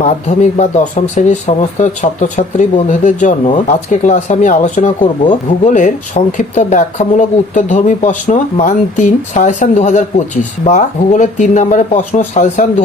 মাধ্যমিক বা দশম শ্রেণির সমস্ত ছাত্রছাত্রী বন্ধুদের জন্য আজকে ক্লাসে আমি আলোচনা করব ভূগোলের সংক্ষিপ্ত ব্যাখ্যামূলক উত্তরধর্মী প্রশ্ন মান তিন, সাজেশন দু বা ভূগোলের তিন নম্বরের প্রশ্ন, সাজেশন দু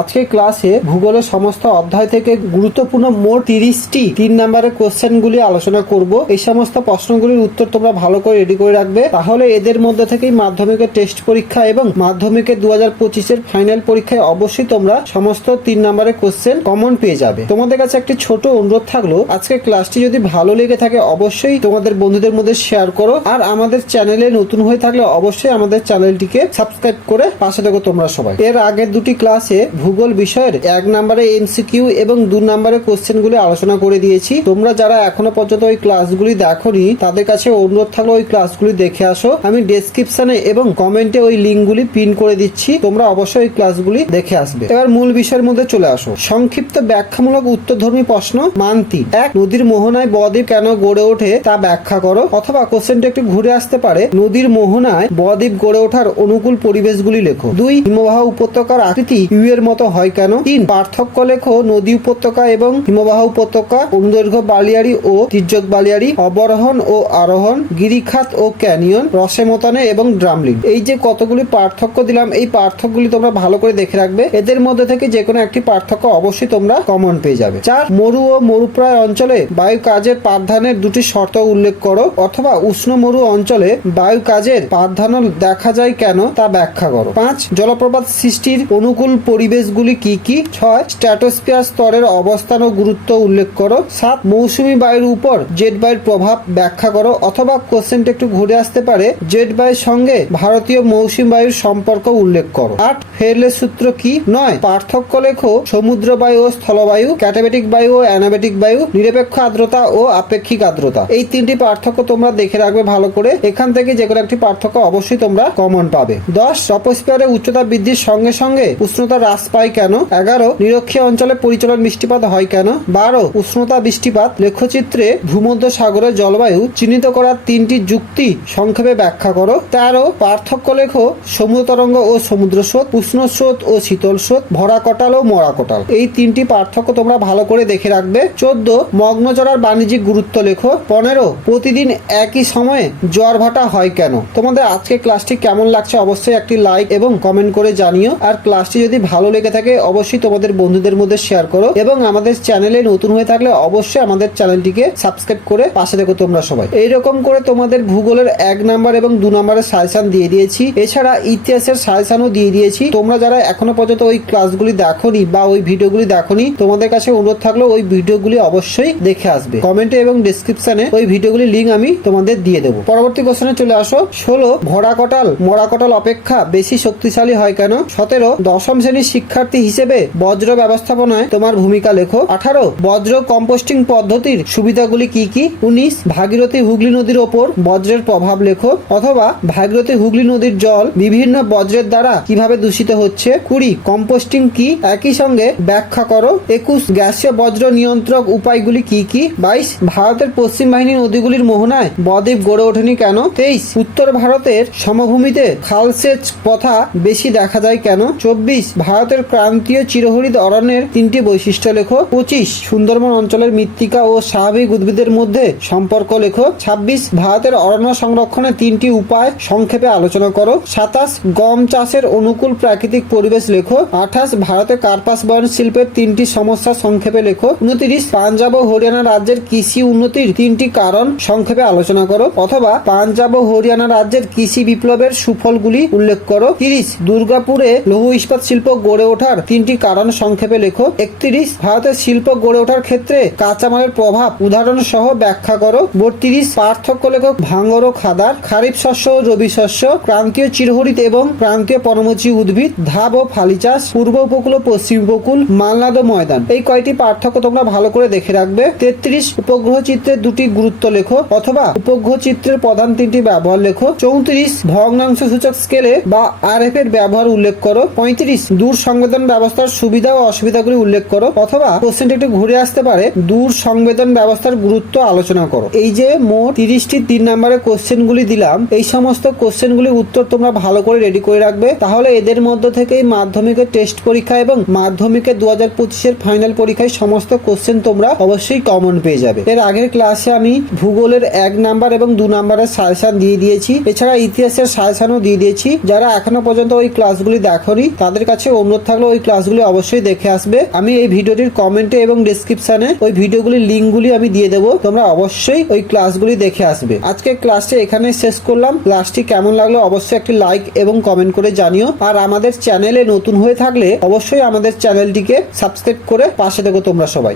আজকে ক্লাসে ভূগোলের সমস্ত অধ্যায় থেকে গুরুত্বপূর্ণ মোট তিরিশটি তিন নম্বরের কোশ্চেনগুলি আলোচনা করব। এই সমস্ত প্রশ্নগুলির উত্তর তোমরা ভালো করে রেডি করে রাখবে। তাহলে এদের মধ্যে থেকেই মাধ্যমিকের টেস্ট পরীক্ষা এবং মাধ্যমিকের দু হাজার পঁচিশের ফাইনাল পরীক্ষায় অবশ্যই তোমরা সমস্ত তিন নম্বরের কোশ্চেন কমন পেয়ে যাবে। তোমাদের কাছে একটি ছোট অনুরোধ থাকল, আজকে ক্লাসটি যদি ভালো লেগে থাকে অবশ্যই তোমাদের বন্ধুদের মধ্যে শেয়ার করো, আর আমাদের চ্যানেলে নতুন হয়ে থাকলে অবশ্যই আমাদের চ্যানেলটিকে সাবস্ক্রাইব করে পাশে থাকো তোমরা সবাই। এর আগের দুটি ক্লাসে ভূগোল বিষয়ের এক নম্বরে এমসিকিউ এবং দু নম্বরের কোশ্চেনগুলি আলোচনা করে দিয়েছি। তোমরা যারা এখনও পর্যন্ত ওই ক্লাসগুলি দেখোনি, তাদের কাছে অনুরোধ থাকলে ওই ক্লাসগুলি দেখে আসো। আমি ডেসক্রিপশনে এবং কমেন্টে ওই লিঙ্কগুলি পিন করে দিচ্ছি, তোমরা অবশ্যই ওই ক্লাসগুলি দেখে আসবে। এবার মূল বিষয়ের মধ্যে চলে আসো। সংক্ষিপ্ত ব্যাখ্যামূলক উত্তরধর্মী প্রশ্ন মান তিন এক, নদীর মোহনায় বদ্বীপ কেন গড়ে ওঠে তা ব্যাখ্যা করো। অথবা কোশ্চেনটা একটু ঘুরে আসতে পারে। নদীর মোহনায় বদ্বীপ গড়ে ওঠার অনুকূল পরিবেশগুলি লেখো। দুই, হিমবাহ উপত্যকার আকৃতি ইউ এর মতো হয় কেন? তিন, পার্থক্য লেখো নদী উপত্যকা এবং হিমবাহ উপত্যকা, অনুদৈর্ঘ্য বালিয়াড়ি ও তির্যক বালিয়াড়ি, অবরোহণ ও আরোহণ, গিরিখাত ও ক্যানিয়ন, রসেমতনে এবং ড্রামলিন। এই যে কতগুলি পার্থক্য দিলাম, এই পার্থক্যগুলি তোমরা ভালো করে দেখে রাখবে। এদের মধ্যে থেকে যে কোনো একটি পার্থক্য অবশ্যই তোমরা কমন পেয়ে যাবে। চার, মরু ও মরুপ্রায় অঞ্চলে বায়ু কাজের প্রাধান্যের দুটি শর্ত উল্লেখ করো অথবা উষ্ণ মরু অঞ্চলে বায়ু কাজের প্রাধান্য দেখা যায় কেন তা ব্যাখ্যা করো। পাঁচ, জলপ্রপাত সৃষ্টির অনুকূল পরিবেশগুলি কি কি? ছয় স্ট্র্যাটোস্ফিয়ার স্তরের অবস্থান ও গুরুত্ব উল্লেখ করো। সাত, মৌসুমী বায়ুর উপর জেট বায়ুর প্রভাব ব্যাখ্যা করো অথবা কোশ্চেনটা একটু ঘুরে আসতে পারে। জেট বায়ুর সঙ্গে ভারতীয় মৌসুমী বায়ুর সম্পর্ক উল্লেখ করো। আট ফেরলের সূত্র কি? নয়, পার্থক্য লেখো সমুদ্র বায়ু ও স্থলবায়ু, ক্যাটাবেটিক বায়ু ও অ্যানাবেটিক বায়ু, নিরপেক্ষ আর্দ্রতা ও আপেক্ষিক আর্দ্রতা। এই তিনটি পার্থক্য তোমরা দেখে রাখবে ভালো করে। এখান থেকে যে একটি পার্থক্য অবশ্যই তোমরা কমন পাবে। দশ টপোস্ফিয়ারের উচ্চতা বৃদ্ধির সঙ্গে সঙ্গে উষ্ণতা হ্রাস পায় কেন? এগারো, নিরক্ষীয় অঞ্চলে পরিচলন বৃষ্টিপাত হয় কেন? বারো, উষ্ণতা বৃষ্টিপাত লেখচিত্রে ভূমধ্য সাগরের জলবায়ু চিহ্নিত করার তিনটি যুক্তি সংক্ষেপে ব্যাখ্যা করো। তেরো, পার্থক্য লেখো সমুদ্র তরঙ্গ ও সমুদ্র স্রোত উষ্ণ স্রোত ও শীতল স্রোত ভরা কটাল ও মরা কটাল। এই তিনটি পার্থক্য তোমরা ভালো করে দেখে রাখবে। চোদ্দ মগ্নচড়ার বাণিজ্যিক গুরুত্ব লেখো। পনেরো, প্রতিদিন একই সময়ে জ্বর ভাটা হয় কেন? তোমাদের আজকে ক্লাসটি কেমন লাগছে অবশ্যই একটি লাইক এবং কমেন্ট করে জানিও। আর ক্লাসটি যদি ভালো লেগে থাকে, অবশ্যই তোমাদের বন্ধুদের মধ্যে শেয়ার করো এবং আমাদের চ্যানেলে নতুন হয়ে থাকলে অবশ্যই আমাদের চ্যানেলটিকে সাবস্ক্রাইব করে পাশে দেখো তোমরা সবাই। এইরকম করে তোমাদের ভূগোলের এক নাম্বার এবং দু নাম্বারের সাজেশন দিয়ে দিয়েছি। এছাড়া ইতিহাসের সাজেশনও দিয়ে দিয়েছি। তোমরা যারা এখনও পর্যন্ত ওই ক্লাসগুলি দেখোনি বা ওই ভিডিওগুলি দেখোনি, তোমাদের কাছে অনুরোধ থাকল ওই ভিডিওগুলি অবশ্যই দেখে আসবে। কমেন্টে এবং ডিসক্রিপশনে ওই ভিডিওগুলি লিঙ্ক আমি তোমাদের দিয়ে দেবো। পরবর্তী কোশ্চেনে চলে আসো। ষোলো, ভরা কটাল, মরা কটাল অপেক্ষা বেশি শক্তিশালী হয় কেন? সতেরো, দশম শ্রেণির শিক্ষার্থী হিসেবে বজ্র ব্যবস্থাপনায় তোমার ভূমিকা লেখো। আঠারো, বজ্র কম্পোস্টিং পদ্ধতির সুবিধাগুলি কি কি? উনিশ, ভাগীরথী হুগলি নদীর ওপর বজ্রের প্রভাব লেখো। অথবা ভাগীরথী হুগলি নদীর জল বিভিন্ন বজ্রের দ্বারা কীভাবে দূষিত হচ্ছে? কুড়ি কম্পোস্টিং কি? একই সঙ্গে ব্যাখ্যা করো। একুশ, গ্যাসীয় বজ্র নিয়ন্ত্রক উপায়গুলি কি কি? বাইশ, ভারতের পশ্চিম বাহিনী নদীগুলির মোহনায় বদ্বীপ গড়ে ওঠেনি কেন? তেইশ, উত্তর ভারতের সমভূমিতে খালসেচ প্রথা বেশি দেখা যায় কেন? চব্বিশ, ভারতের ক্রান্তীয় চিরহরিত অরণ্যের তিনটি বৈশিষ্ট্য লেখো। পঁচিশ, সুন্দরবন অঞ্চলের মৃত্তিকা ও স্বাভাবিক উদ্ভিদের মধ্যে সম্পর্ক লেখো। ছাব্বিশ, ভারতের অরণ্য সংরক্ষণের তিনটি উপায় সংক্ষেপে আলোচনা করো। সাতাশ, গম চাষের অনুকূল প্রাকৃতিক পরিবেশ লেখো। আঠাশ ভারতে কার্পাস বয়ন শিল্পের তিনটি সমস্যা সংক্ষেপে লেখো। উনত্রিশ, পাঞ্জাব ও হরিয়ানা রাজ্যের কৃষি উন্নতির তিনটি কারণ সংক্ষেপে আলোচনা করো। অথবা, পাঞ্জাব ও হরিয়ানা রাজ্যের কৃষি বিপ্লবের সুফলগুলি উল্লেখ করো। তিরিশ, দুর্গাপুরে লৌহ ইস্পাত শিল্প গড়ে ওঠার তিনটি কারণ সংক্ষেপে লেখো। একত্রিশ, ভারতের শিল্প গড়ে ওঠার ক্ষেত্রে কাঁচামালের প্রভাব উদাহরণ সহ ব্যাখ্যা করো। বত্রিশ, পার্থক্য লেখক ভাঙ্গর ও খাদার, খারিফ শস্য ও রবি শস্য, ক্রান্তীয় চিরহরিত এবং ক্রান্তীয় পরমচি উদ্ভিদ ধাপ ও ফালি চাষ, পূর্ব উপকূল ও পশ্চিম উপকূল মালনাদ ও ময়দান। এই কয়টি পার্থক্য তোমরা ভালো করে দেখে রাখবে। তেত্রিশ উপগ্রহ চিত্রের দুটি গুরুত্ব লেখো অথবা উপগ্রহ চিত্রের প্রধান তিনটি ব্যবহার লেখো। চৌত্রিশ ভগ্নাংশ সূচক স্কেলে বা আর এর ব্যবহার উল্লেখ করো। পঁয়ত্রিশ দূর সংবেদন ব্যবস্থার সুবিধা ও অসুবিধাগুলি উল্লেখ করো অথবা কোশ্চেনটা একটু ঘুরে আসতে পারে। দূর সংবেদন ব্যবস্থার গুরুত্ব আলোচনা করো। এই যে মোট তিরিশটি তিন নম্বরের কোশ্চেনগুলি দিলাম, এই সমস্ত কোশ্চেনগুলির উত্তর তোমরা ভালো করে রেডি করে রাখবে। তাহলে এদের মধ্য থেকেই মাধ্যমিকের টেস্ট পরীক্ষা এবং মাধ্যমিক মাধ্যমিকের দু হাজার পঁচিশের ফাইনাল পরীক্ষায় সমস্ত কোশ্চেন তোমরা অবশ্যই কমন পেয়ে যাবে। এর আগের ক্লাসে আমি ভূগোলের এক নাম্বার এবং দু নাম্বারের সাজেশন দিয়ে দিয়েছি। এছাড়া ইতিহাসের সাজেশনও দিয়ে দিয়েছি। যারা এখনও পর্যন্ত ওই ক্লাসগুলি দেখনি, তাদের কাছে অনুরোধ থাকলে ওই ক্লাসগুলি অবশ্যই দেখে আসবে। আমি এই ভিডিওটির কমেন্টে এবং ডিসক্রিপশনে ওই ভিডিওগুলির লিঙ্কগুলি আমি দিয়ে দেবো। তোমরা অবশ্যই ওই ক্লাসগুলি দেখে আসবে। আজকে ক্লাসটি এখানে শেষ করলাম। ক্লাসটি কেমন লাগল অবশ্যই একটি লাইক এবং কমেন্ট করে জানিও। আর আমাদের চ্যানেলে নতুন হয়ে থাকলে অবশ্যই আমাদের চ্যানেলটিকে সাবস্ক্রাইব করে পাশে দেখো তোমরা সবাই।